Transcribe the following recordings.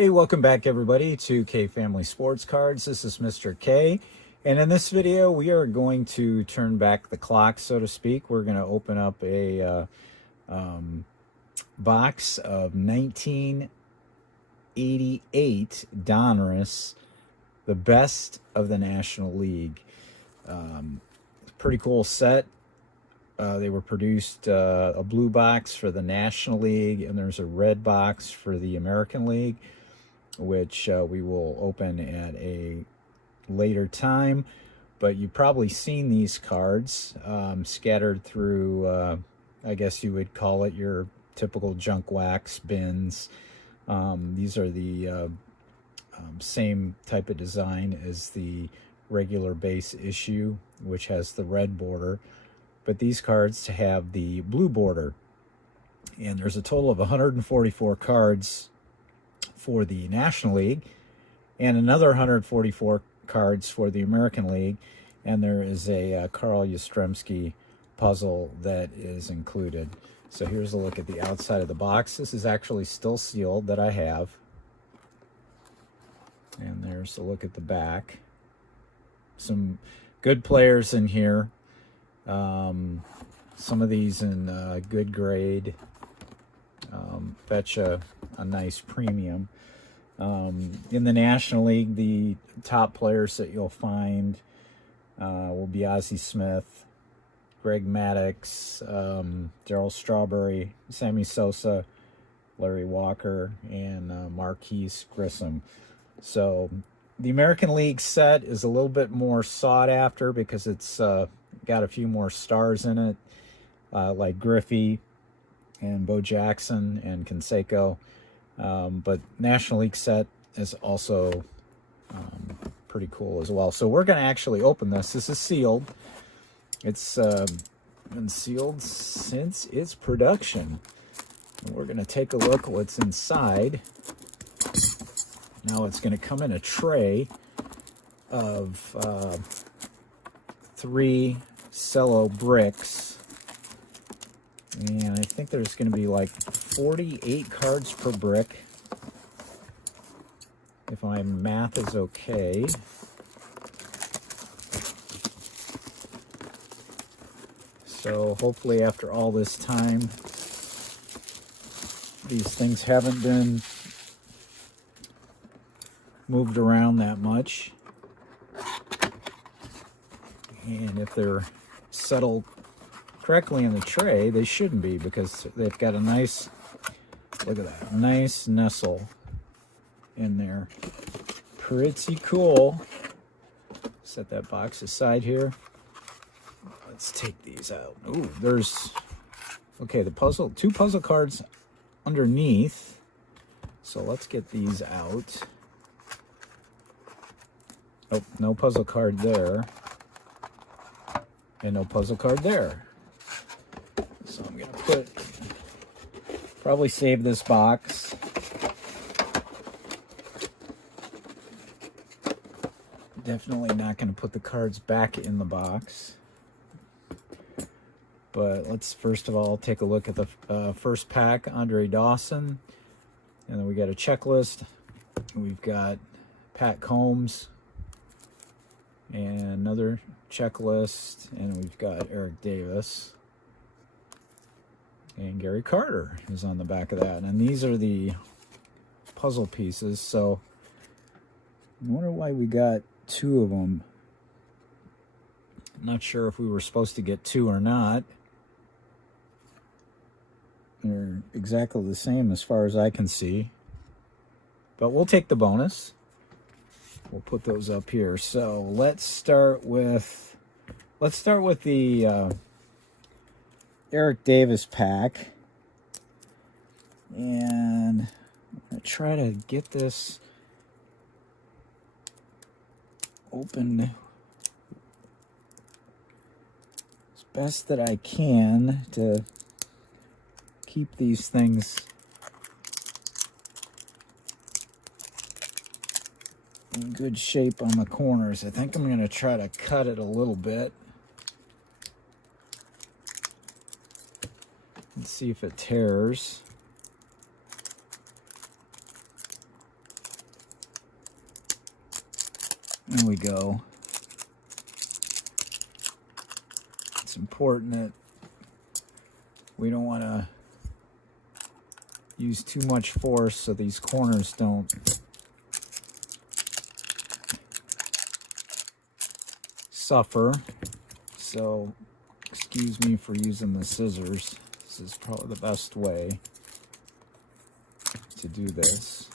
Hey, welcome back everybody to K Family Sports Cards. This is Mr. K, and in this video we are going to turn back the clock, so to speak. We're going to open up a box of 1988 Donruss, the best of the National League. Pretty cool set. They were produced a blue box for the National League, and there's a red box for the American League, which we will open at a later time. But you've probably seen these cards scattered through, I guess you would call it your typical junk wax bins. These are the same type of design as the regular base issue, which has the red border. But these cards have the blue border. And there's a total of 144 cards for the National League and another 144 cards for the American League, and there is a Carl Yastrzemski puzzle that is included. So here's a look at the outside of the box. This is actually still sealed that I have, and there's a look at the back. Some good players in here, some of these in good grade. Fetch a nice premium. In the National League, the top players that you'll find will be Ozzie Smith, Greg Maddux, Darryl Strawberry, Sammy Sosa, Larry Walker, and Marquise Grissom. So the American League set is a little bit more sought after because it's got a few more stars in it, like Griffey and Bo Jackson and Canseco. But National League set is also pretty cool as well. So we're going to actually open this. This is sealed. It's been sealed since its production. And we're going to take a look at what's inside. Now it's going to come in a tray of 3 cello bricks. And I think there's going to be like 48 cards per brick, if my math is okay. So hopefully after all this time, these things haven't been moved around that much. And if they're settled correctly in the tray, they shouldn't be, because they've got a nice, look at that, nice nestle in there. Pretty cool. Set that box aside here. Let's take these out. Ooh, there's, okay, the puzzle, 2 puzzle cards underneath. So let's get these out. Oh, no puzzle card there. And no puzzle card there. So I'm going to probably save this box. Definitely not going to put the cards back in the box. But let's first of all take a look at the first pack, Andre Dawson. And then we got a checklist. We've got Pat Combs. And another checklist. And we've got Eric Davis. And Gary Carter is on the back of that. And these are the puzzle pieces. So I wonder why we got 2 of them. I'm not sure if we were supposed to get 2 or not. They're exactly the same as far as I can see. But we'll take the bonus. We'll put those up here. So let's start with the Eric Davis pack, and I'm going to try to get this open as best that I can to keep these things in good shape on the corners. I think I'm going to try to cut it a little bit. Let's see if it tears. There we go. It's important that we don't want to use too much force so these corners don't suffer. So excuse me for using the scissors. This is probably the best way to do this.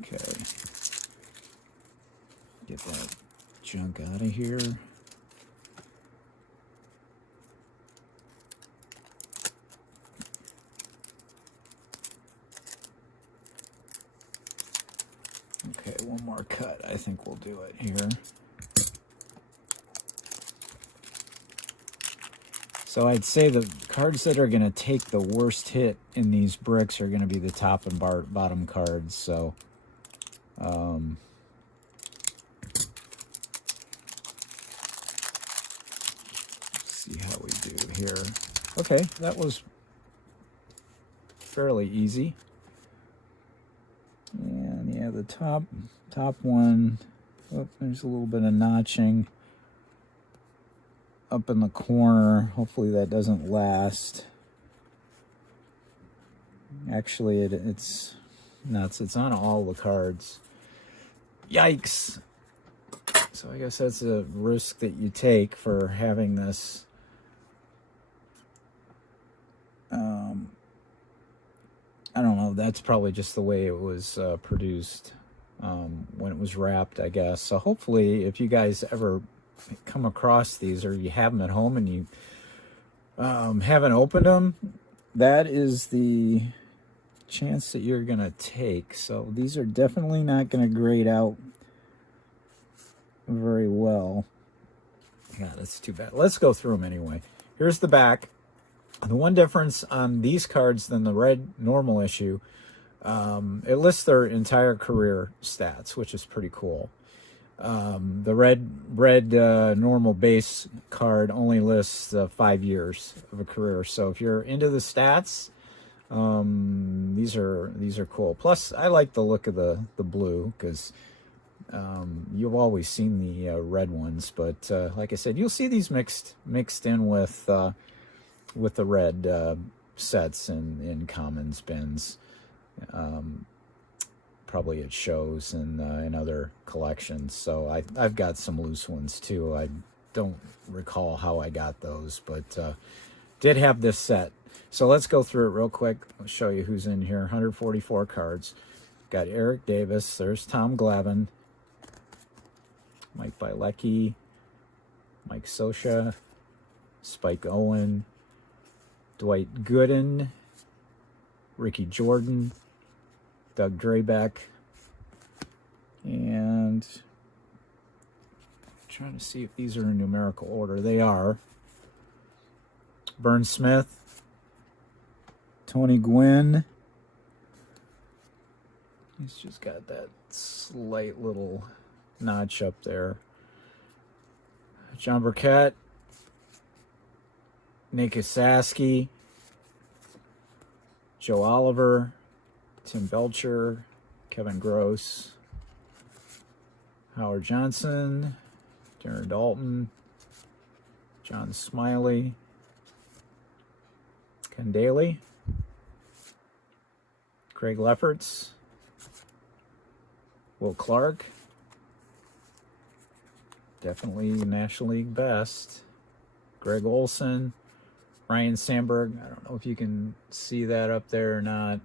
Okay. Get that junk out of here. Okay, one more cut. I think we'll do it here. So I'd say the cards that are going to take the worst hit in these bricks are going to be the top and bottom cards. So, see how we do here. Okay, that was fairly easy. And yeah, the top one, oh, there's a little bit of notching up in the corner. Hopefully that doesn't last. Actually, it's nuts. It's on all the cards. Yikes. So I guess that's a risk that you take for having this. I don't know. That's probably just the way it was produced when it was wrapped, I guess. So hopefully, if you guys ever come across these or you have them at home and you haven't opened them, that is the chance that you're going to take. So these are definitely not going to grade out very well. Yeah, that's too bad. Let's go through them anyway. Here's the back. The one difference on these cards than the red normal issue, it lists their entire career stats, which is pretty cool. The red normal base card only lists 5 years of a career. So if you're into the stats, these are cool. Plus, I like the look of the blue because you've always seen the red ones, but like I said, you'll see these mixed in with the red sets in commons bins. Probably it shows in other collections. So I've got some loose ones too. I don't recall how I got those, but did have this set. So let's go through it real quick. I'll show you who's in here. 144 cards. Got Eric Davis. There's Tom Glavine. Mike Bielecki. Mike Scioscia. Spike Owen. Dwight Gooden. Ricky Jordan. Doug Drabek, and I'm trying to see if these are in numerical order. They are. Burn Smith, Tony Gwynn. He's just got that slight little notch up there. John Burkett, Nick Saski, Joe Oliver, Tim Belcher, Kevin Gross, Howard Johnson, Darren Dalton, John Smiley, Ken Daly, Craig Lefferts, Will Clark, definitely National League best, Greg Olson, Ryan Sandberg. I don't know if you can see that up there or not,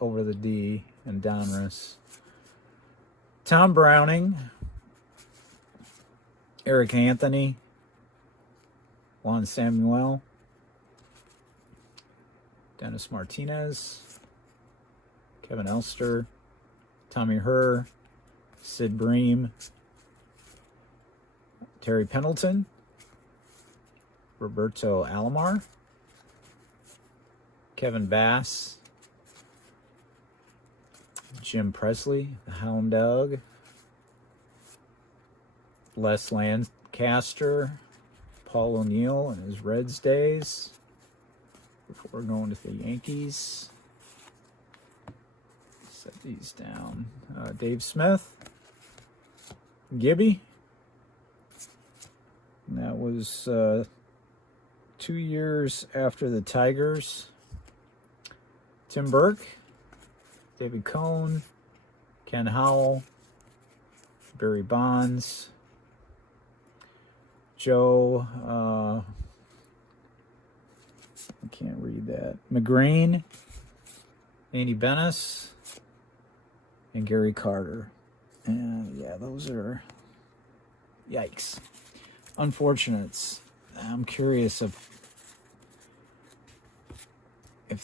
over the D, and Donruss. Tom Browning, Eric Anthony, Juan Samuel, Dennis Martinez, Kevin Elster, Tommy Herr, Sid Bream, Terry Pendleton, Roberto Alomar, Kevin Bass, Jim Presley, the Hound Dog, Les Lancaster, Paul O'Neill in his Reds days, before going to the Yankees. Set these down. Dave Smith, Gibby. And that was 2 years after the Tigers. Tim Burke, David Cohn, Ken Howell, Barry Bonds, Joe, I can't read that, McGrain, Andy Bennis, and Gary Carter. And yeah, those are, yikes, unfortunates. I'm curious if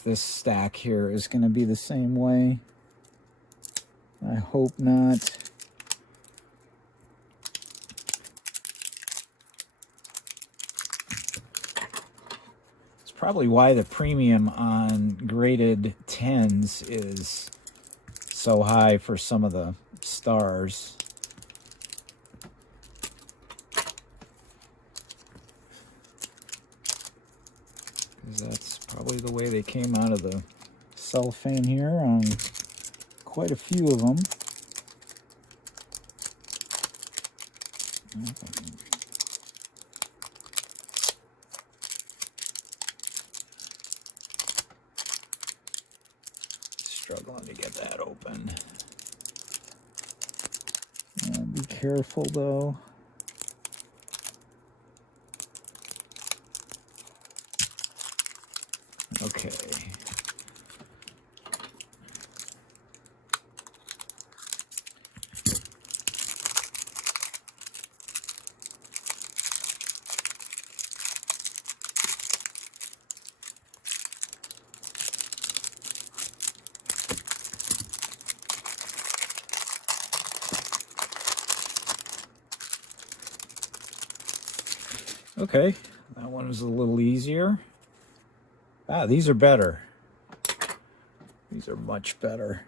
this stack here is going to be the same way. I hope not. It's probably why the premium on graded 10s is so high for some of the stars. Because that's probably the way they came out of the cellophane here on quite a few of them. Struggling to get that open. Be careful though. Okay. Okay, that one was a little easier. Ah, these are better. These are much better.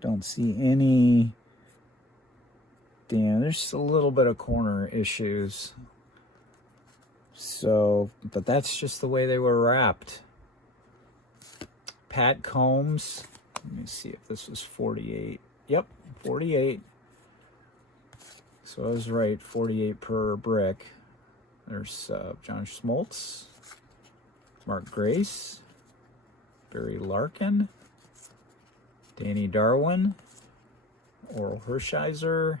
Don't see any. Damn, there's just a little bit of corner issues. So, but that's just the way they were wrapped. Pat Combs. Let me see if this was 48. Yep, 48. So I was right, 48 per brick. There's John Schmaltz, Mark Grace, Barry Larkin, Danny Darwin, Oral Hershiser,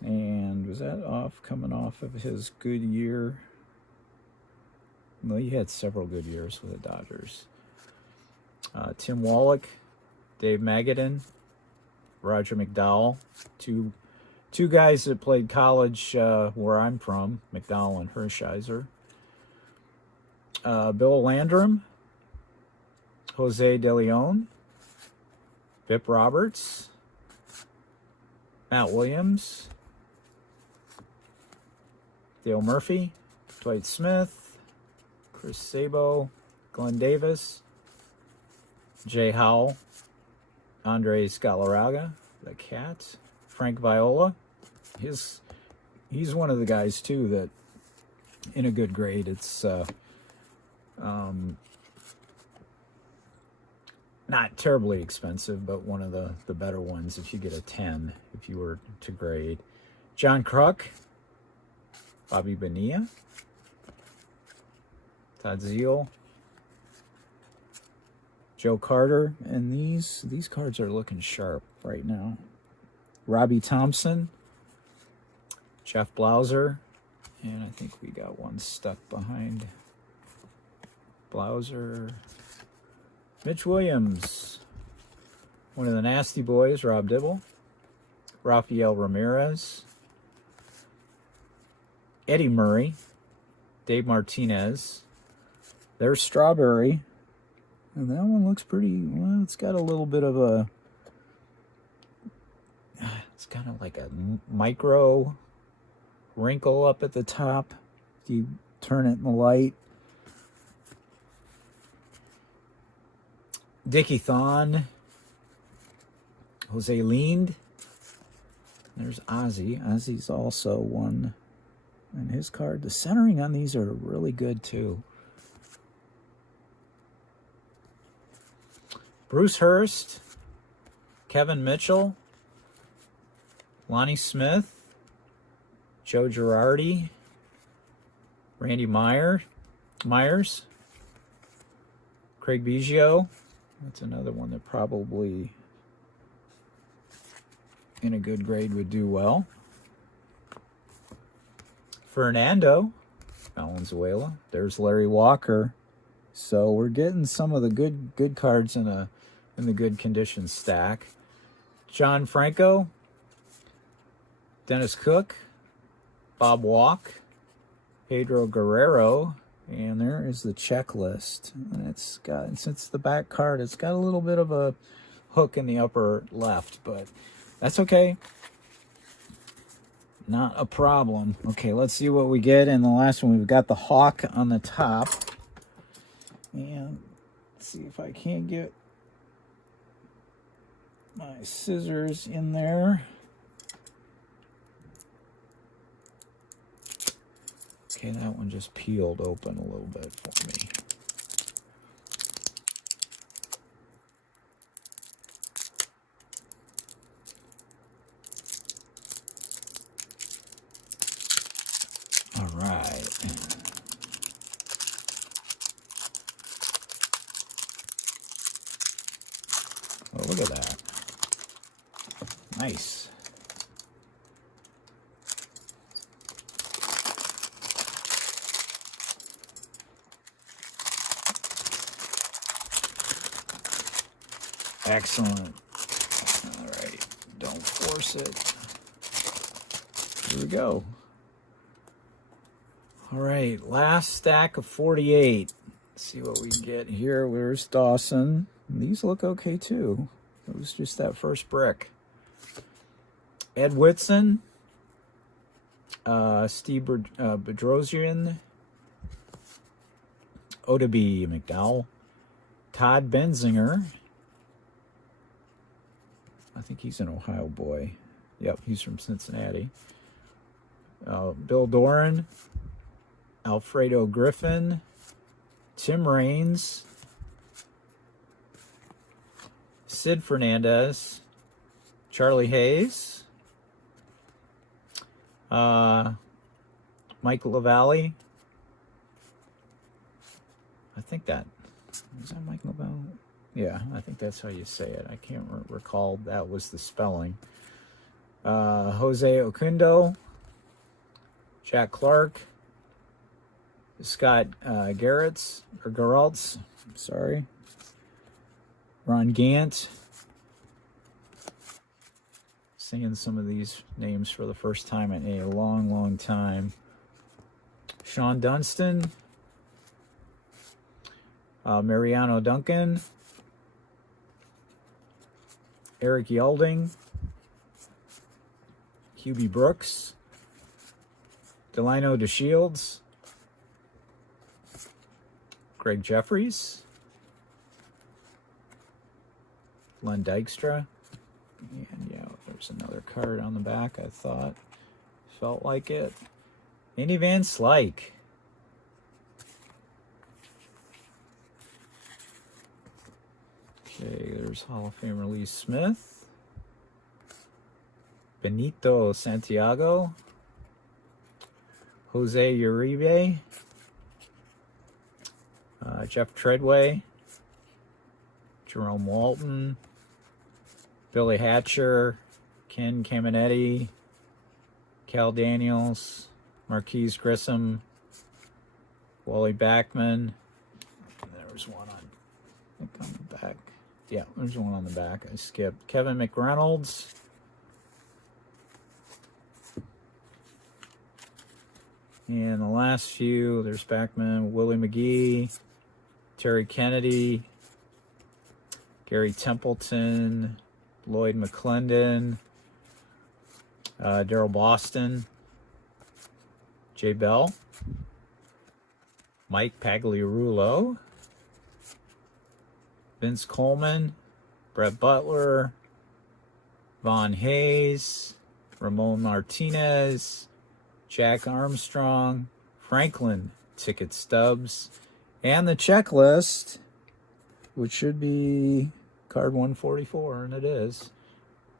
and was that coming off of his good year? No, he had several good years with the Dodgers. Tim Wallach, Dave Magadan, Roger McDowell, two guys that played college where I'm from, McDowell and Hershiser. Bill Landrum, Jose De Leon, Bip Roberts, Matt Williams, Dale Murphy, Dwight Smith, Chris Sabo, Glenn Davis, Jay Howell, Andres Galarraga, the Cat, Frank Viola. He's one of the guys too that in a good grade it's not terribly expensive, but one of the better ones if you get a 10 if you were to grade. John Kruk, Bobby Bonilla, Todd Zeal, Joe Carter, and these cards are looking sharp right now. Robbie Thompson, Jeff Blauser, and I think we got one stuck behind Blauser. Mitch Williams, one of the nasty boys, Rob Dibble, Rafael Ramirez, Eddie Murray, Dave Martinez. There's Strawberry, and that one looks pretty, well, it's got a little bit of a, it's kind of like a micro wrinkle up at the top. If you turn it in the light. Dickie Thon, Jose Lind. There's Ozzy. Ozzy's also one. And his card, the centering on these are really good too. Bruce Hurst, Kevin Mitchell, Lonnie Smith, Joe Girardi, Randy Myers, Craig Biggio. That's another one that probably in a good grade would do well. Fernando Valenzuela. There's Larry Walker. So we're getting some of the good cards in the good condition stack. John Franco, Dennis Cook, Bob Walk, Pedro Guerrero, and there is the checklist. And it's got, since the back card, it's got a little bit of a hook in the upper left, but that's okay. Not a problem. Okay, let's see what we get in the last one. We've got the Hawk on the top. And let's see if I can't get my scissors in there. Okay, that one just peeled open a little bit for me. All right. Oh, look at that. Nice. Excellent. All right. Don't force it. Here we go. All right, last stack of 48. Let's see what we get here. Where's Dawson? These look okay too. It was just that first brick. Ed Whitson, Steve Bedrosian, Odabe McDowell, Todd Benzinger. I think he's an Ohio boy. Yep, he's from Cincinnati. Bill Doran, Alfredo Griffin, Tim Raines, Sid Fernandez, Charlie Hayes, Mike LaValle. I think that, is that Mike LaValle? Yeah, I think that's how you say it. I can't recall that was the spelling. Jose Okundo, Jack Clark, Scott Geraltz, sorry. Ron Gant. Seeing some of these names for the first time in a long time. Sean Dunston, Mariano Duncan, Eric Yelding, Hubie Brooks, Delino DeShields, Greg Jeffries, Len Dykstra, and yeah, there's another card on the back. I thought, felt like it. Andy Van Slyke. Okay, there's Hall of Famer Lee Smith, Benito Santiago, Jose Uribe, Jeff Treadway, Jerome Walton, Billy Hatcher, Ken Caminetti, Cal Daniels, Marquise Grissom, Wally Backman. And there was one on, I think on the back. Yeah, there's one on the back. I skipped. Kevin McReynolds. And the last few, there's Backman, Willie McGee, Terry Kennedy, Gary Templeton, Lloyd McClendon, Daryl Boston, Jay Bell, Mike Pagliarulo, Vince Coleman, Brett Butler, Von Hayes, Ramon Martinez, Jack Armstrong, Franklin Ticket Stubs, and the checklist, which should be card 144, and it is.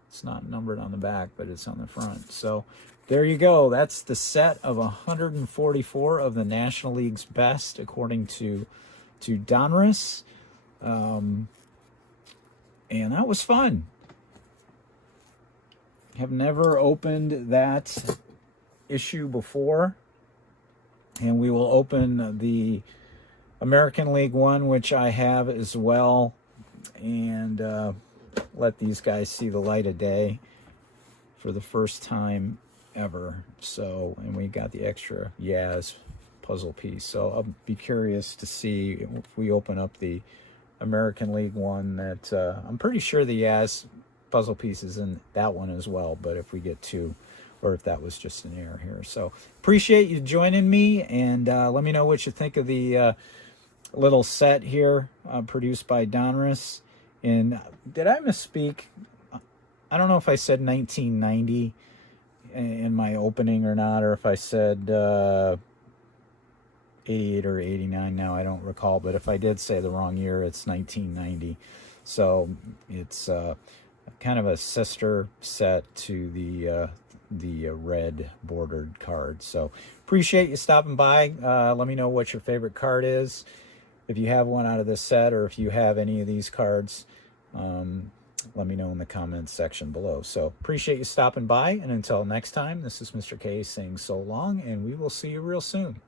It's not numbered on the back, but it's on the front. So there you go. That's the set of 144 of the National League's best, according to Donruss. And that was fun. Have never opened that issue before. And we will open the American League one, which I have as well, and let these guys see the light of day for the first time ever. So, and we got the extra Yaz puzzle piece. So I'll be curious to see if we open up the American League one. That I'm pretty sure the Yaz puzzle piece is in that one as well, but if we get two, or if that was just an error here. So appreciate you joining me, and let me know what you think of the little set here produced by Donruss. And did I misspeak? I don't know if I said 1990 in my opening or not, or if I said 88 or 89 now, I don't recall. But if I did say the wrong year, it's 1990. So it's kind of a sister set to the red bordered card. So appreciate you stopping by. Let me know what your favorite card is, if you have one out of this set, or if you have any of these cards. Let me know in the comments section below. So appreciate you stopping by, and until next time, this is Mr. K saying so long, and we will see you real soon.